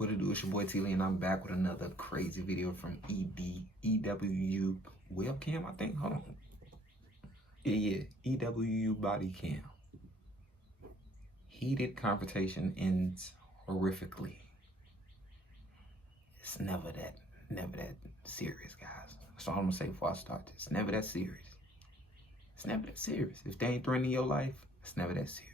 What it do? It's your boy T-Lee, and I'm back with another crazy video from EWU webcam, I think. Hold on. Yeah, EWU body cam. Heated confrontation ends horrifically. It's never that serious, guys. That's all I'm gonna say before I start this. It's never that serious. It's never that serious. If they ain't threatening your life, it's never that serious.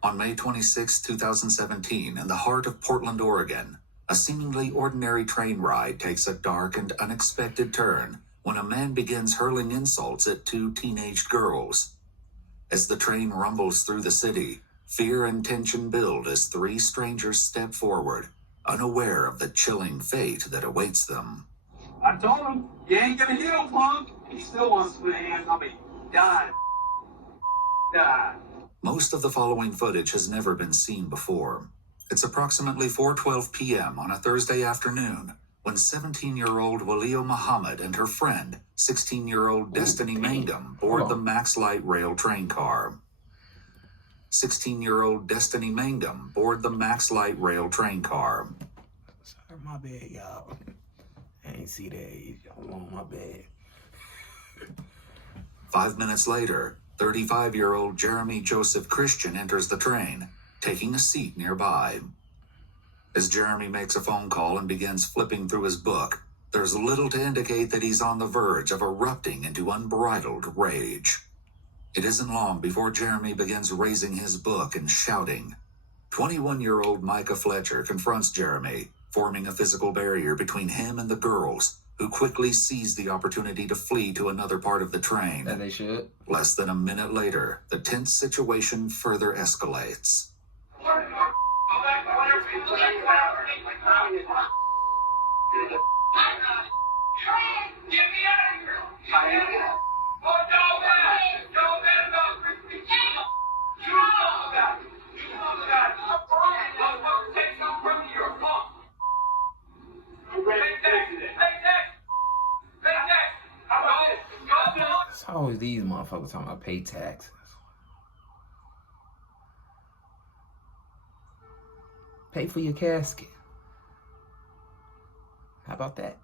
On May 26, 2017, in the heart of Portland, Oregon, a seemingly ordinary train ride takes a dark and unexpected turn when a man begins hurling insults at two teenaged girls. As the train rumbles through the city, fear and tension build as three strangers step forward, unaware of the chilling fate that awaits them. I told him, you ain't gonna hit him, punk. He still wants to put hands on me. Die. Most of the following footage has never been seen before. It's approximately 4:12 p.m. on a Thursday afternoon when 17-year-old Walio Muhammad and her friend, 16-year-old Destiny Mangum, board the Max Light Rail train car. 16-year-old Destiny Mangum board the Max Light Rail train car. Sorry, my bad, y'all. I ain't see that. Y'all, my bad. 5 minutes later, 35-year-old Jeremy Joseph Christian enters the train, taking a seat nearby. As Jeremy makes a phone call and begins flipping through his book, there's little to indicate that he's on the verge of erupting into unbridled rage. It isn't long before Jeremy begins raising his book and shouting. 21-year-old Micah Fletcher confronts Jeremy, forming a physical barrier between him and the girls, who quickly seize the opportunity to flee to another part of the train. As they should. Less than a minute later, the tense situation further escalates. It's always these motherfuckers talking about pay taxes. Pay for your casket. How about that?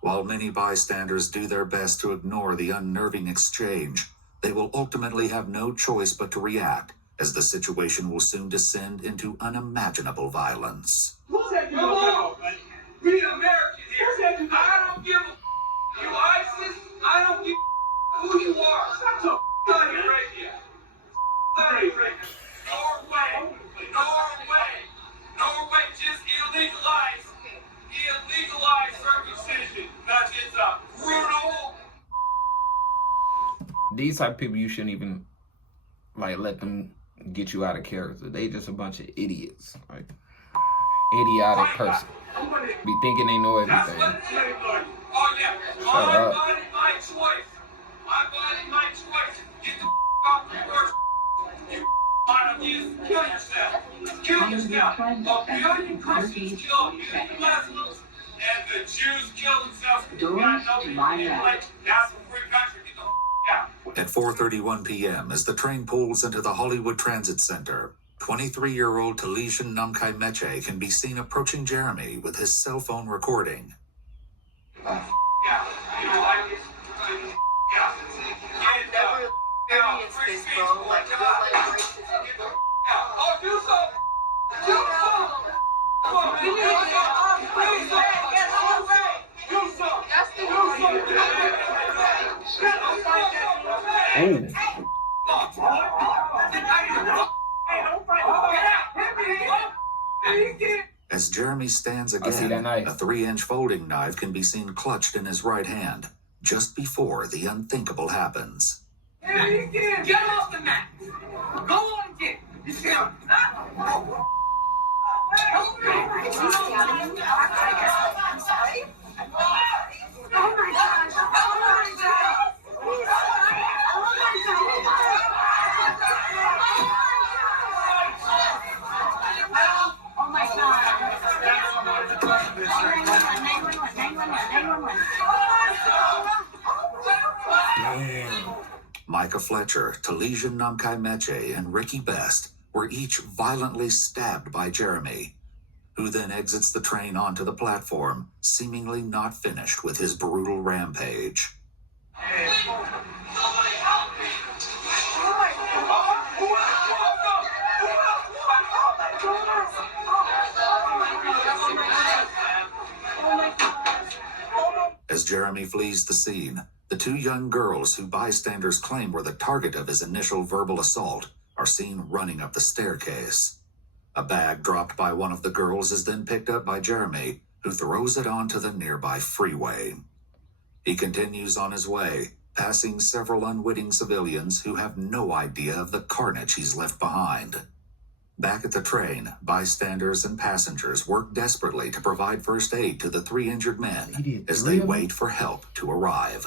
While many bystanders do their best to ignore the unnerving exchange, they will ultimately have no choice but to react, as the situation will soon descend into unimaginable violence. We Americans here. I don't give a you ISIS. I don't give a who you are. Saudi Arabia. Norway just illegalized circumcision. That's it's a brutal. These type of people, you shouldn't even let them get you out of character. They just a bunch of idiots, like idiotic person. Be thinking they know everything. Oh yeah, my body, my choice. My body, my choice. Get the off the horse. You kill yourself. Kill yourself. A billion Christians killed, Muslims, and the Jews killed themselves. That's a free country. Get the out. At 4:31 p.m., as the train pulls into the Hollywood Transit Center, 23-year-old Talishan Namkai Meche can be seen approaching Jeremy with his cell phone recording. As Jeremy Jeremy stands I see that again, knife. a 3-inch folding knife can be seen clutched in his right hand, just before the unthinkable happens. Hey, get off the mat. Go on and get. You see him? Help me. I'm sorry. Oh my gosh. Oh my God. Oh my God. Oh my Damn. Micah Fletcher, Talesian Namkai Meche, and Ricky Best were each violently stabbed by Jeremy, who then exits the train onto the platform, seemingly not finished with his brutal rampage. Somebody help me. As Jeremy flees the scene, the 2 young girls who bystanders claim were the target of his initial verbal assault are seen running up the staircase. A bag dropped by one of the girls is then picked up by Jeremy, who throws it onto the nearby freeway. He continues on his way, passing several unwitting civilians who have no idea of the carnage he's left behind. Back at the train, bystanders and passengers work desperately to provide first aid to the 3 injured men as they wait for help to arrive.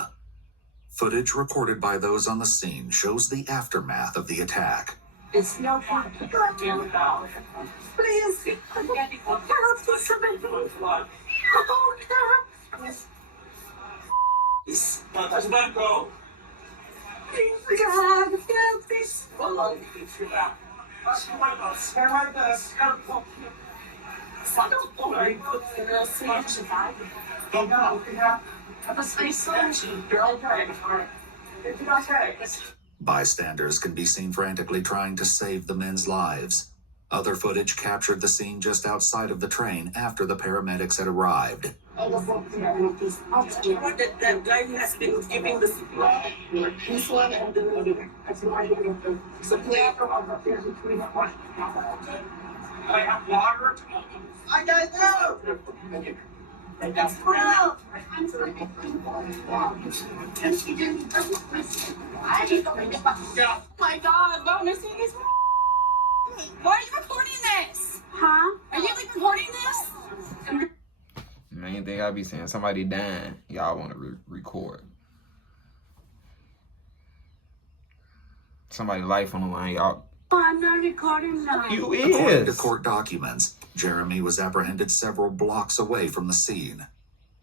Footage recorded by those on the scene shows the aftermath of the attack. It's no fun. Please. Help us. Oh, God. Just let him go. Please, God. Please. Stay right there. Bystanders can be seen frantically trying to save the men's lives. Other footage captured the scene just outside of the train after the paramedics had arrived. That guy has been giving the supply. This one and the supply. I have water. I got no. That's real. Yeah. Oh my God, Mom, you're seeing this? Why are you recording this? Huh? Are you like recording this? Main thing I be saying, somebody dying, y'all want to record. Somebody life on the line, y'all. I'm not recording now. You According to is. court documents, Jeremy was apprehended several blocks away from the scene.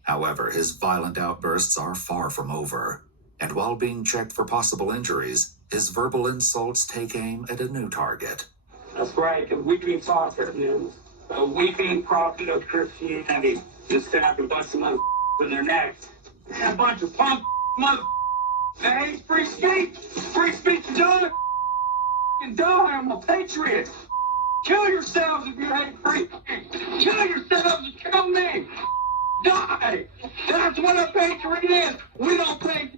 However, his violent outbursts are far from over. And while being checked for possible injuries, his verbal insults take aim at a new target. That's right, a weeping prophet, man. A weeping prophet of Christianity. Just stabbed a bunch of mother in their necks. And a bunch of punk mother. Hey, free speech! Free speech, dog! And die, I'm a patriot! Kill yourselves if you hate free speech! Kill yourselves and kill me! Die! That's what a patriot is! We don't pay.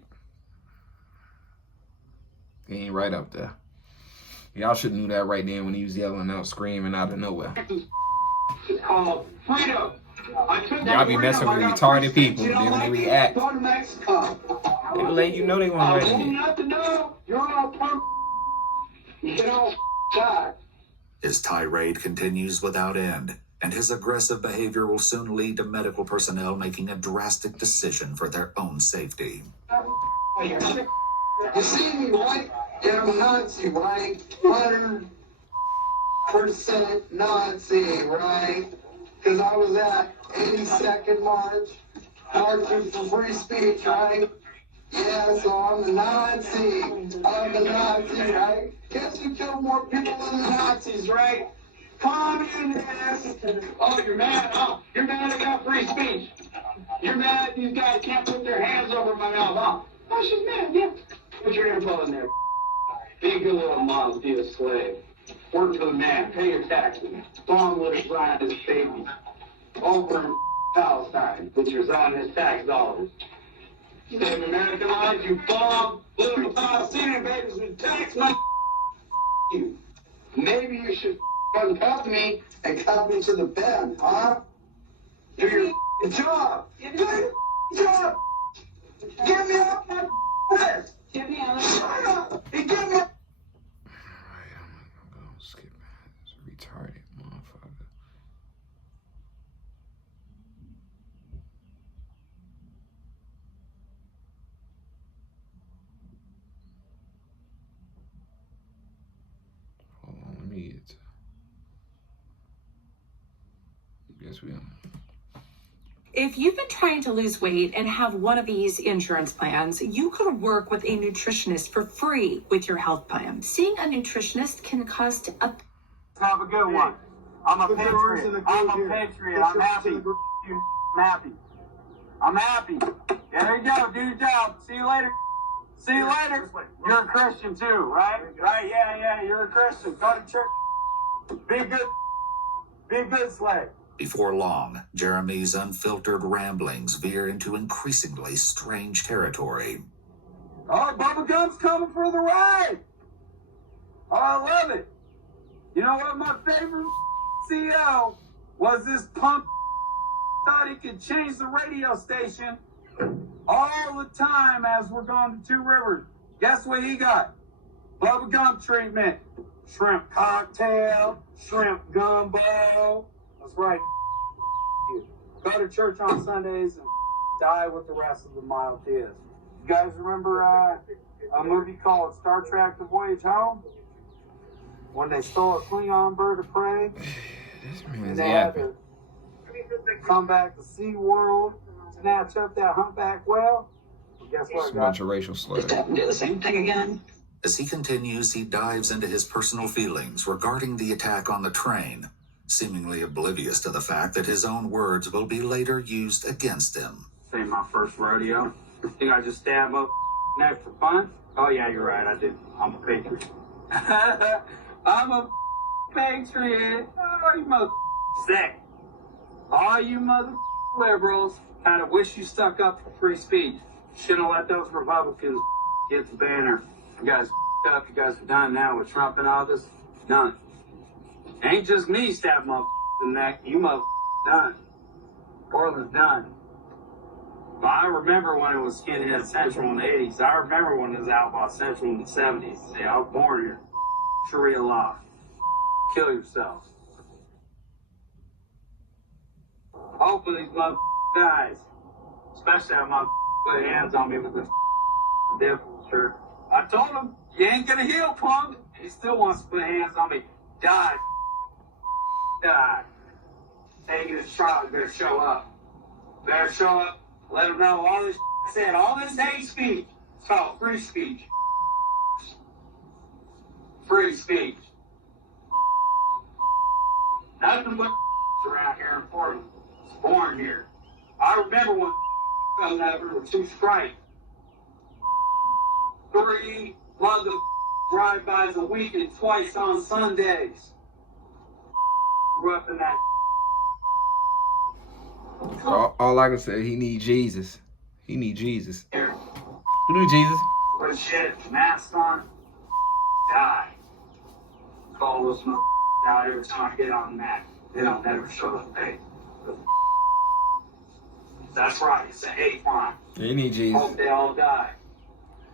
He ain't right up there. Y'all should knew that right then when he was yelling out, screaming out of nowhere. It's called freedom. Y'all be messing with retarded people, then when they react, Go to Mexico. they let you know they want I to want hit. not to know. You're all punk. You can all die. His tirade continues without end, and his aggressive behavior will soon lead to medical personnel making a drastic decision for their own safety. You see me, right? Yeah, I'm a Nazi, right? 100% Nazi, right? Because I was at 82nd March, marching for free speech, right? Yeah, so I'm a Nazi. I'm a Nazi, right? Guess who killed more people than the Nazis, right? Communists! Oh, you're mad? Oh, you're mad I got free speech. You're mad these guys can't put their hands over my mouth, huh? Oh, she's mad, yeah. Put your info in there. Be a good little mom, be a slave. Work for the man, pay your taxes. Bomb with his Zionist babies. Over in Palestine with your Zionist tax dollars. Save American lives, you bomb little Palestinian babies with tax money. You. Maybe you should uncuff me and cuff me to the bed, huh? Do your job. Do your job. Get me off my list. Get me out. Shut up. And get me. Alright, I'm gonna skip this retarded motherfucker. Hold on, let me get. Guess we. If you've been trying to lose weight and have one of these insurance plans, you could work with a nutritionist for free with your health plan. Seeing a nutritionist can cost a... Have a good one. I'm a patriot. I'm a patriot. I'm happy. I'm happy. I'm happy. Yeah, there you go. Do your job. See you later. See you later. You're a Christian too, right? Right? Yeah. You're a Christian. Go to church. Be good. Be a good slave. Before long, Jeremy's unfiltered ramblings veer into increasingly strange territory. Oh, Bubba Gum's coming for the ride. Oh, I love it. You know what? My favorite CEO was this punk thought he could change the radio station all the time as we're going to Two Rivers. Guess what he got? Bubba Gum treatment. Shrimp cocktail, shrimp gumbo. That's right. Go to church on Sundays and die with the rest of the mild kids. You guys remember a movie called Star Trek The Voyage Home? When they stole a Klingon bird of prey? This And man's they had yapping. to come back to SeaWorld, snatch up that humpback whale. Well, guess It's what, a bunch guys? of racial slurs. Do the same thing again. As he continues, he dives into his personal feelings regarding the attack on the train, seemingly oblivious to the fact that his own words will be later used against him. This ain't my first rodeo. Think I just stab up neck for fun? Oh yeah, you're right, I do. I'm a patriot. I'm a patriot. Oh, you mother sick. All you mother liberals kind of wish you stuck up for free speech. Shouldn't have let those Republicans get the banner. You guys up. You guys are done now with Trump and all this. Done. Ain't just me stabbing my in the neck. You mother done. Portland's done. But I remember when it was Skinhead Central in the 80s. I remember when it was Outlaw Central in the 70s. Yeah, I was born here. Sharia law. Kill yourselves. Hopefully these mother guys, especially if my put hands on me with this devil shirt. I told him, you ain't gonna heal, punk. He still wants to put hands on me. Die. Die. Taking his trial, better show up. Better show up. Let him know all this said, all this hate speech. It's called free speech. Free speech. Nothing but around here in Portland. It's born here. I remember when coming over with 2 strikes. 3 mother drive-bys a week and twice on Sundays. Grew up in that. All I can say, he need Jesus. He need Jesus. Here. Who need Jesus? Put shit, mask on, die. Call those out every time I get on the mat. They don't never show up. Hey. That's right, it's a hate crime. He need Jesus. Hope they all die.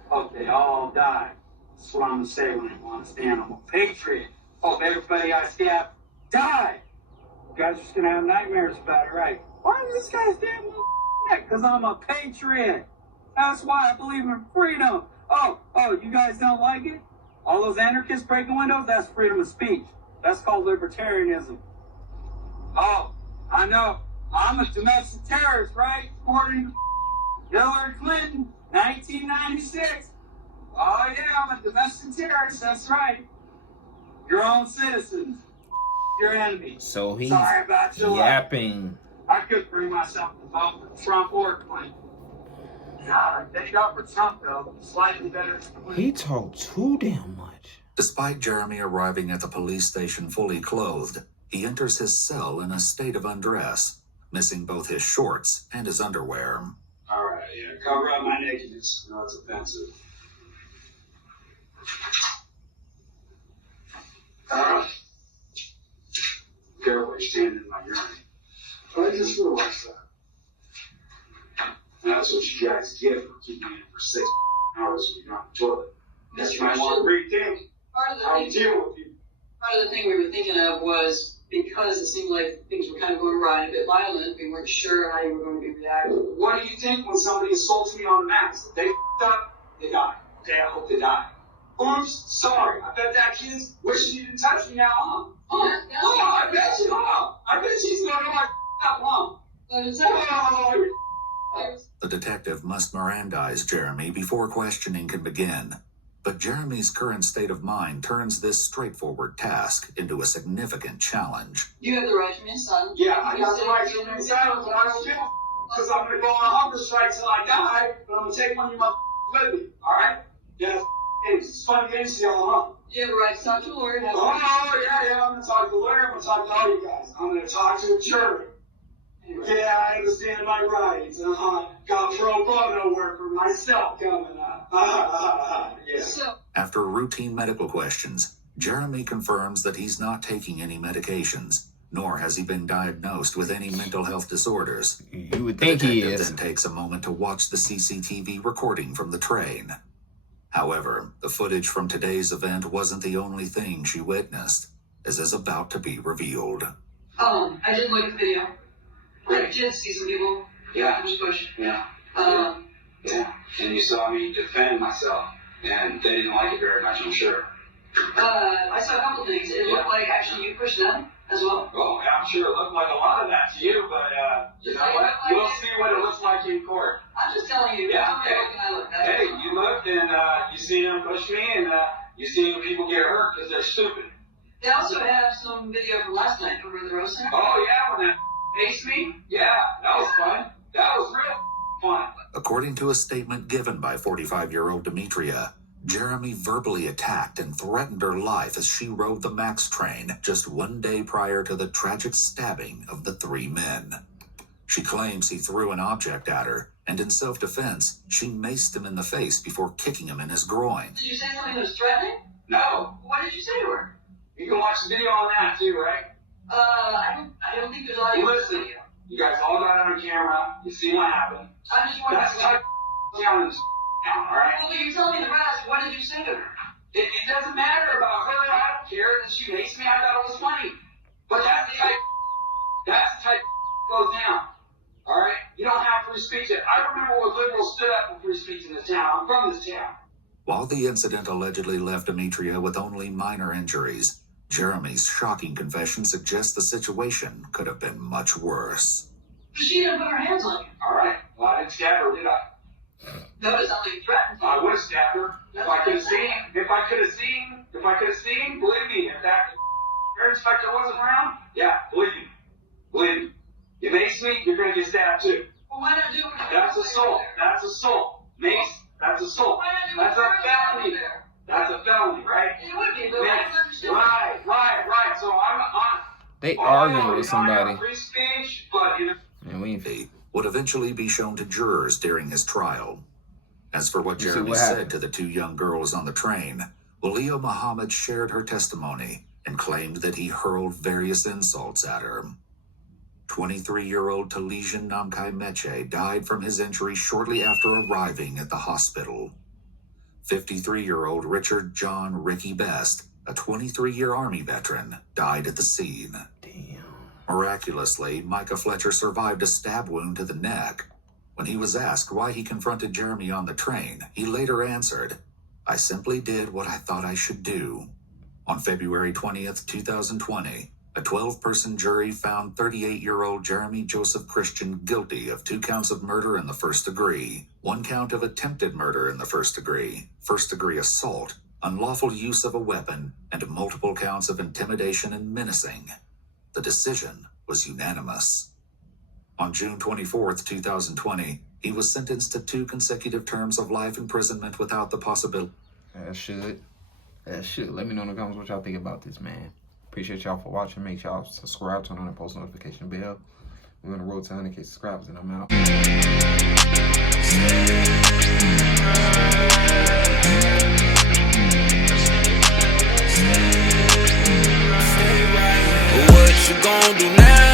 Hope they all die. That's what I'm gonna say when I want to stand. I'm a patriot. Hope everybody I stab die. You guys are just gonna have nightmares about it, right? Why is this guy standing on my neck? Because I'm a patriot. That's why I believe in freedom. Oh, you guys don't like it? All those anarchists breaking windows? That's freedom of speech. That's called libertarianism. Oh, I know. I'm a domestic terrorist, right? According to Hillary Clinton, 1996. Oh, yeah, I'm a domestic terrorist. That's right. Your own citizens. Your enemies. So he's Sorry about your yapping. I couldn't bring myself to vote for Trump or Clinton. Nah, they got for Trump, though. Slightly better than Clinton. He talked too damn much. Despite Jeremy arriving at the police station fully clothed, he enters his cell in a state of undress, missing both his shorts and his underwear. All right, yeah. Cover up my nakedness. No, it's offensive. Careful, you're standing in my urine. I just realized that. That's what you guys get for keeping it for 6 hours when you're on the toilet. Mr. You might want to rethink Part of the how you thing, deal with people. part of the thing we were thinking of was because it seemed like things were kind of going awry and a bit violent, we weren't sure how you were going to be reacting. What do you think when somebody assaults me on the max? If they f***ed up, they die. Okay, I hope they die. Oops, sorry. I bet that kid's wishing he didn't touch me now, huh? Yeah. I bet you, huh? I bet she's gonna know I f***ed up, huh? But it's The detective must Mirandize Jeremy before questioning can begin. But Jeremy's current state of mind turns this straightforward task into a significant challenge. You have the right to remain silent. Yeah, I got the right to remain silent, but I don't give a f***, because I'm gonna go on a hunger strike till I die, but I'm gonna take one of you motherfuckers with me, alright? Yeah, it's fun games to y'all, huh? You have the right to talk to a lawyer. Oh, yeah, I'm gonna talk to the lawyer, I'm gonna talk to all you guys. I'm gonna talk to a jury. Yeah, I understand my rights. Got pro bono work for myself coming up. Yeah. So, After routine medical questions, Jeremy confirms that he's not taking any medications, nor has he been diagnosed with any mental health disorders. You would The think he detective is. then takes a moment to watch the CCTV recording from the train. However, the footage from today's event wasn't the only thing she witnessed, as is about to be revealed. I did look at the video. I did see some people. Yeah. Push. Yeah. Yeah. And you saw me defend myself, and they didn't like it very much, I'm sure. I saw a couple things. It looked like actually you pushed them as well. Well, yeah, I'm sure it looked like a lot of that to you, but you know what? We'll see what it looks like in court. I'm just telling you. Yeah, Tell me what can I look at. Hey, you looked and you seen them push me, and you seen people get hurt because they're stupid. They also have some video from last night over the roasting. Oh yeah, when that faced me? Yeah, that was fun. That was real fun. According to a statement given by 45-year-old Demetria, Jeremy verbally attacked and threatened her life as she rode the MAX train just 1 day prior to the tragic stabbing of the 3 men. She claims he threw an object at her, and in self-defense, she maced him in the face before kicking him in his groin. Did you say something that was threatening? No. What did you say to her? You can watch the video on that too, right? I don't think there's audio. Listen, you guys all got it on camera. You see what happened. I'm just wondering. That's the type of down in this town, alright? Well, but you're telling me the rest. What did you say to her? It doesn't matter about her. I don't care that she hates me. I thought it was funny. But that's the type goes down. Alright? You don't have free speech. I remember when liberals stood up for free speech in this town. I'm from this town. While the incident allegedly left Demetria with only minor injuries, Jeremy's shocking confession suggests the situation could have been much worse. But she didn't put her hands on you. Alright? Well, I didn't stab her, did I? Notice how they threatened you. I would have stabbed her. If I could have seen, believe me, if that air inspector wasn't around, yeah, believe me. You mace me, you're gonna get stabbed too. Well, why not do it? That's assault. Mace, that's assault. Why not do That's it a felony. there? That's a felony, right? It would be, but I don't understand. Right. So I'm on. They arguing with somebody. Free speech, but you know. And we He would eventually be shown to jurors during his trial. As for what You see Jeremy what said happened. to the 2 young girls on the train, Walio Muhammad shared her testimony and claimed that he hurled various insults at her. 23-year-old Talesian Namkai Meche died from his injuries shortly after arriving at the hospital. 53-year-old Richard John Ricky Best, a 23-year Army veteran, died at the scene. damn. Miraculously, Micah Fletcher survived a stab wound to the neck. When he was asked why he confronted Jeremy on the train, he later answered, "I simply did what I thought I should do." On February 20th, 2020, a 12-person jury found 38-year-old Jeremy Joseph Christian guilty of 2 counts of murder in the first degree, 1 count of attempted murder in the first degree assault, unlawful use of a weapon, and multiple counts of intimidation and menacing. The decision was unanimous. On June 24th, 2020, he was sentenced to 2 consecutive terms of life imprisonment without the possibility. That should. Let me know in the comments what y'all think about this, man. Appreciate y'all for watching. Make sure y'all subscribe, turn on the post notification bell. We're on the road to 100K subscribers, and I'm out. What you gonna do now?